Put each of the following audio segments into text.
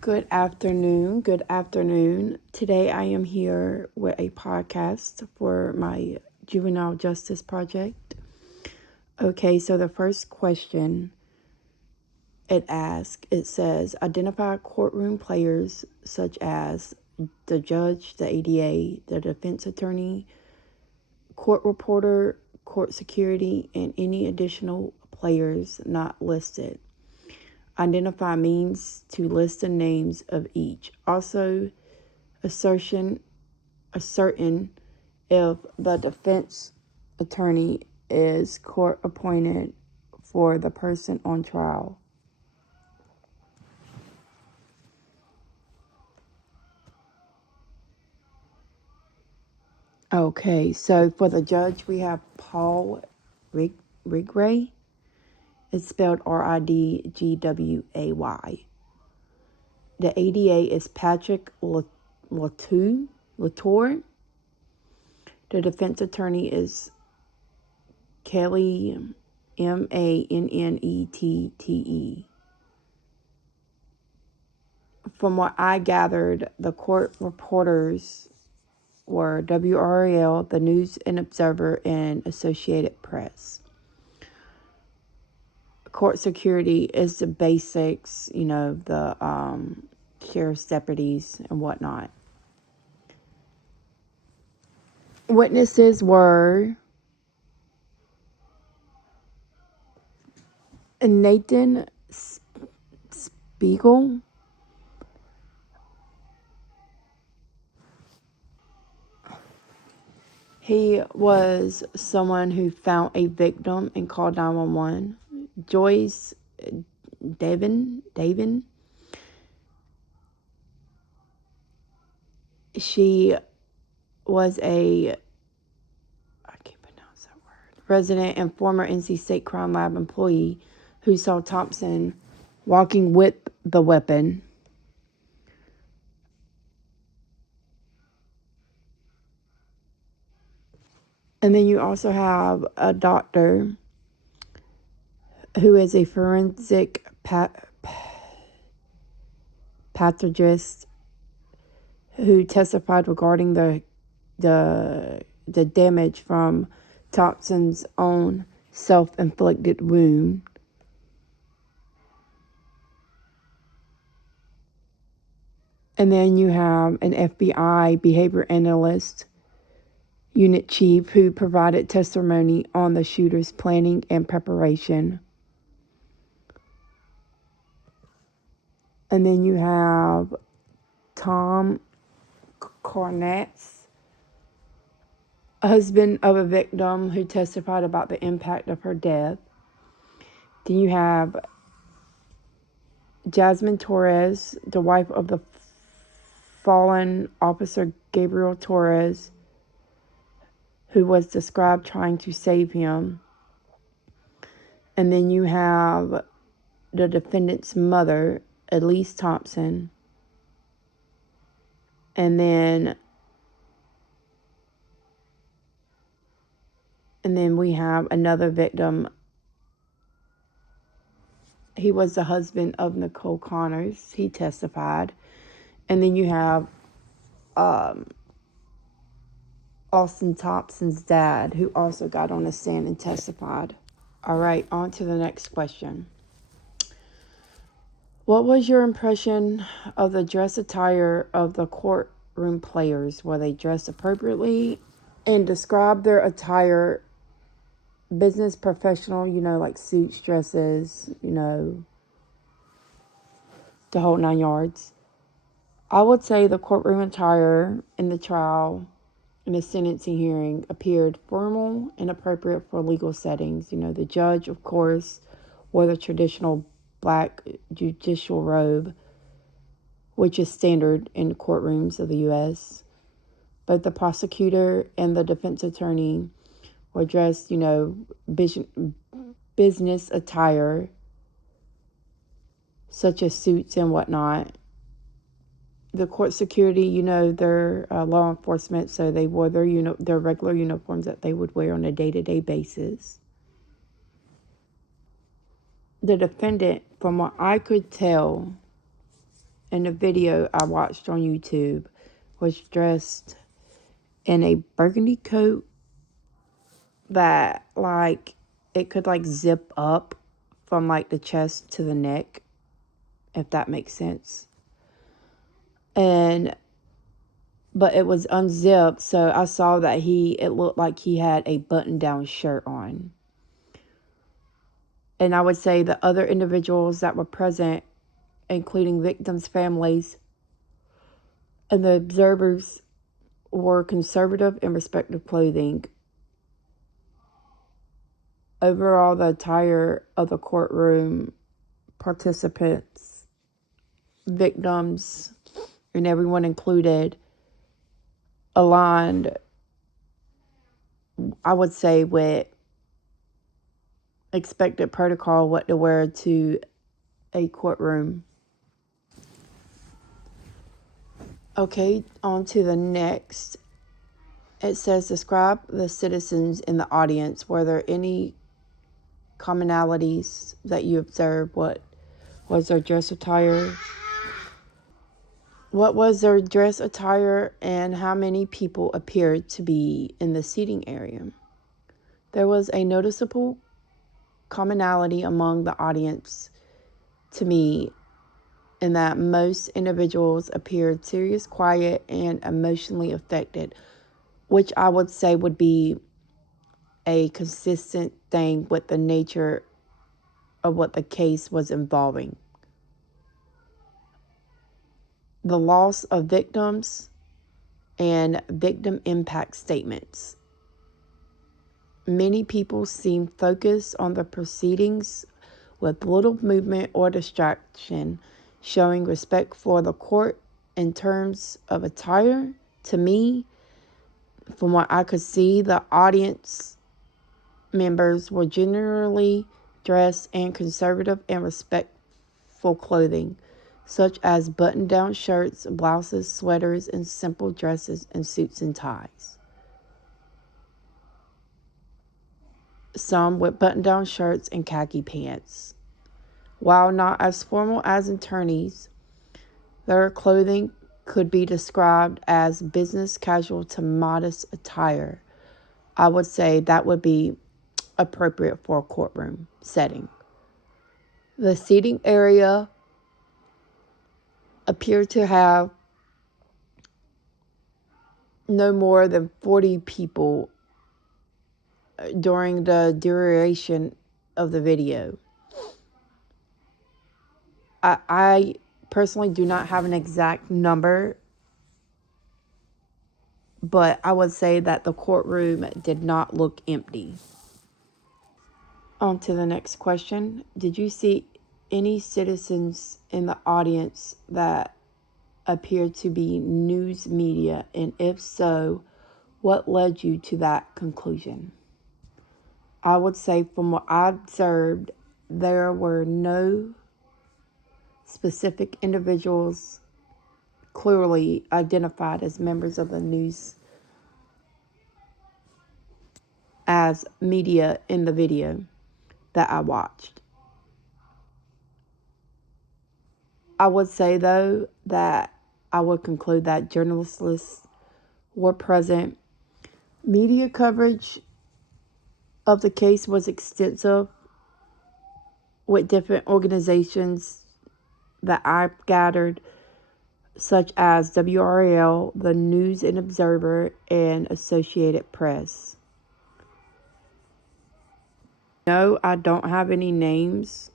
Good afternoon. Good afternoon. Today I am here with a podcast for my juvenile justice project. Okay, so the first question it says, identify courtroom players such as the judge, the ADA, the defense attorney, court reporter, court security, and any additional players not listed. Identify means to list the names of each. Also, ascertain if the defense attorney is court appointed for the person on trial. Okay, so for the judge, we have Paul Rigway. It's spelled Ridgway. The ADA is Patrick Latour. The defense attorney is Kelly Mannette. From what I gathered, the court reporters were WRAL, the News and Observer, and Associated Press. Court security is the basics, the sheriff's deputies and whatnot. Witnesses were Nathan Spiegel, he was someone who found a victim and called 911. Joyce Davin, she was I can't pronounce that word, resident and former NC State Crime Lab employee who saw Thompson walking with the weapon. And then you also have a doctor who is a forensic pathologist who testified regarding the damage from Thompson's own self-inflicted wound. And then you have an FBI behavior analyst unit chief who provided testimony on the shooter's planning and preparation. And then you have Tom Cornetz, husband of a victim who testified about the impact of her death. Then you have Jasmine Torres, the wife of the fallen officer Gabriel Torres, who was described trying to save him. And then you have the defendant's mother, Elise Thompson. And then we have another victim. He was the husband of Nicole Connors. He testified. And then you have Austin Thompson's dad, who also got on the stand and testified. All right, on to the next question. What was your impression of the dress attire of the courtroom players? Were they dressed appropriately? And describe their attire, business, professional, like suits, dresses, the whole 9 yards. I would say the courtroom attire in the trial in the sentencing hearing appeared formal and appropriate for legal settings. The judge, of course, wore the traditional black judicial robe, which is standard in courtrooms of the U.S. Both the prosecutor and the defense attorney were dressed, business attire, such as suits and whatnot. The court security, they're law enforcement, so they wore their regular uniforms that they would wear on a day-to-day basis. The defendant, from what I could tell, in the video I watched on YouTube was dressed in a burgundy coat that like it could like zip up from like the chest to the neck, if that makes sense. But it was unzipped, so I saw that it looked like he had a button-down shirt on. And I would say the other individuals that were present, including victims' families and the observers, wore conservative and respectful clothing. Overall, the attire of the courtroom participants, victims, and everyone included aligned, I would say, with expected protocol, what to wear to a courtroom. Okay, on to the next. It says, describe the citizens in the audience. Were there any commonalities that you observed? What was their dress attire? What was their dress attire, and how many people appeared to be in the seating area? There was a noticeable commonality among the audience to me in that most individuals appeared serious, quiet, and emotionally affected, which I would say would be a consistent thing with the nature of what the case was involving. The loss of victims and victim impact statements. Many people seem focused on the proceedings with little movement or distraction, showing respect for the court. In terms of attire, to me, from what I could see, the audience members were generally dressed in conservative and respectful clothing, such as button-down shirts, blouses, sweaters, and simple dresses and suits and ties. Some with button-down shirts and khaki pants. While not as formal as attorneys, their clothing could be described as business casual to modest attire. I would say that would be appropriate for a courtroom setting. The seating area appeared to have no more than 40 people during the duration of the video. I personally do not have an exact number, but I would say that the courtroom did not look empty. On to the next question. Did you see any citizens in the audience that appeared to be news media? And if so, what led you to that conclusion? I would say from what I observed, there were no specific individuals clearly identified as members of the news as media in the video that I watched. I would say, though, that I would conclude that journalists were present. Media coverage of the case was extensive with different organizations that I gathered, such as WRAL, the News and Observer, and Associated Press. No, I don't have any names.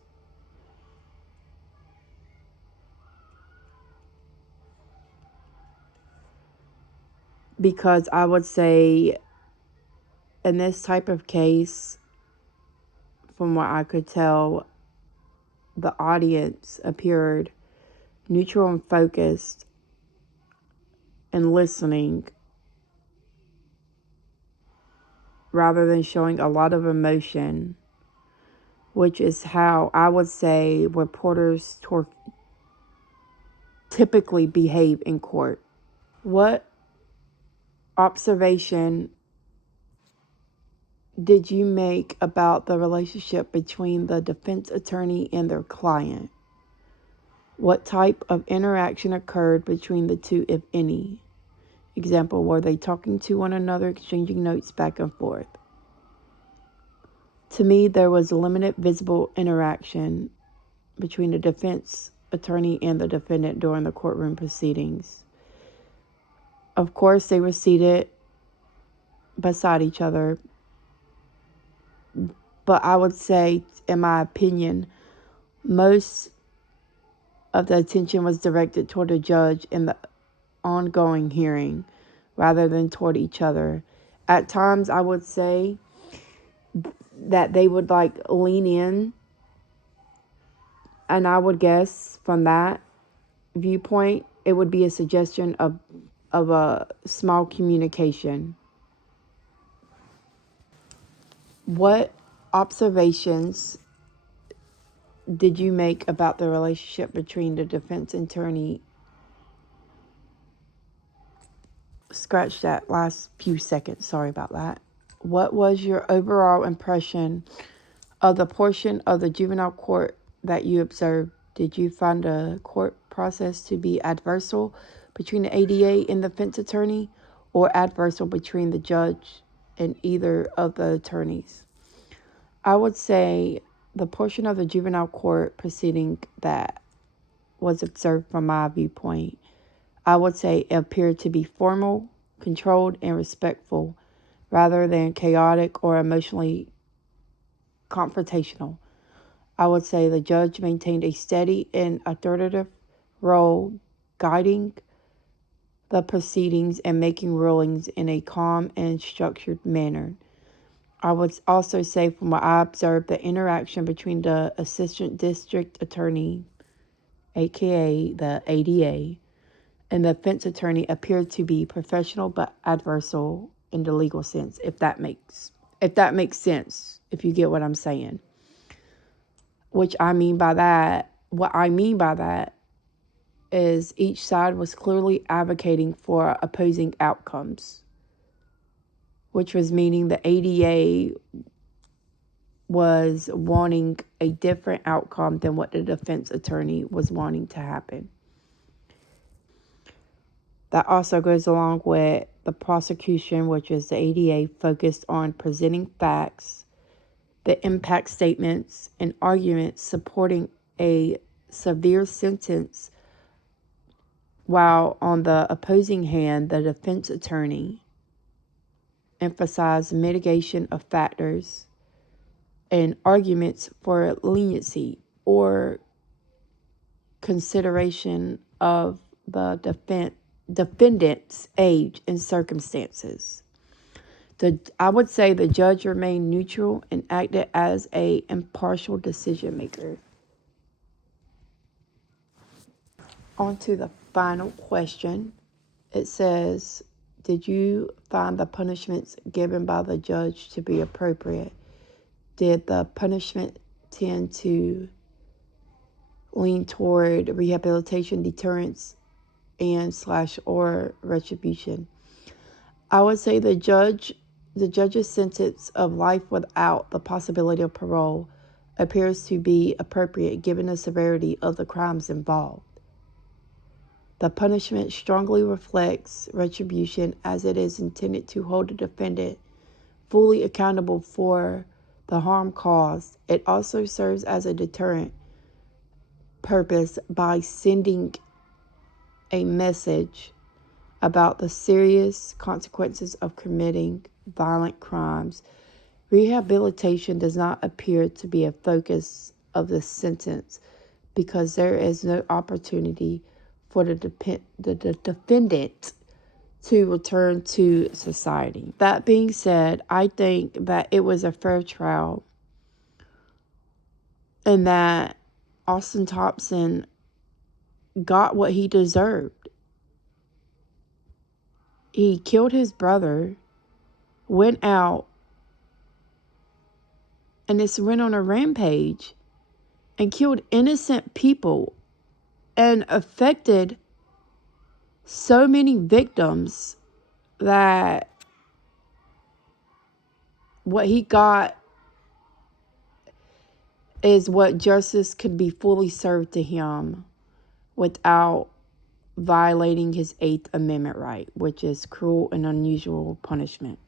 Because I would say in this type of case, from what I could tell, the audience appeared neutral and focused and listening rather than showing a lot of emotion, which is how I would say reporters typically behave in court. What observation did you make about the relationship between the defense attorney and their client? What type of interaction occurred between the two, if any? Example, were they talking to one another, exchanging notes back and forth? To me, there was limited visible interaction between the defense attorney and the defendant during the courtroom proceedings. Of course, they were seated beside each other, but I would say, in my opinion, most of the attention was directed toward the judge in the ongoing hearing rather than toward each other. At times, I would say that they would lean in, and I would guess from that viewpoint, it would be a suggestion of a small communication. What observations did you make about the relationship between the defense attorney? Scratch that last few seconds. Sorry about that. What was your overall impression of the portion of the juvenile court that you observed? Did you find the court process to be adversarial between the ADA and the defense attorney, or adversarial between the judge and either of the attorneys? I would say the portion of the juvenile court proceeding that was observed from my viewpoint, I would say it appeared to be formal, controlled, and respectful rather than chaotic or emotionally confrontational. I would say the judge maintained a steady and authoritative role, guiding the proceedings and making rulings in a calm and structured manner. I would also say, from what I observed, the interaction between the assistant district attorney, aka the ADA, and the defense attorney appeared to be professional but adversarial in the legal sense, if that makes sense, if you get what I'm saying. What I mean by that is each side was clearly advocating for opposing outcomes, which was meaning the ADA was wanting a different outcome than what the defense attorney was wanting to happen. That also goes along with the prosecution, which is the ADA, focused on presenting facts, the impact statements, and arguments supporting a severe sentence, while on the opposing hand, the defense attorney emphasized mitigation of factors and arguments for leniency or consideration of the defendant's age and circumstances. I would say the judge remained neutral and acted as an impartial decision maker. On to the final question. It says, did you find the punishments given by the judge to be appropriate? Did the punishment tend to lean toward rehabilitation, deterrence, and / or retribution? I would say the judge's sentence of life without the possibility of parole appears to be appropriate given the severity of the crimes involved. The punishment strongly reflects retribution, as it is intended to hold the defendant fully accountable for the harm caused. It also serves as a deterrent purpose by sending a message about the serious consequences of committing violent crimes. Rehabilitation does not appear to be a focus of the sentence because there is no opportunity for the defendant to return to society. That being said, I think that it was a fair trial and that Austin Thompson got what he deserved. He killed his brother, went out, and just went on a rampage and killed innocent people and affected so many victims that what he got is what justice could be fully served to him. without violating his Eighth Amendment right, which is cruel and unusual punishment.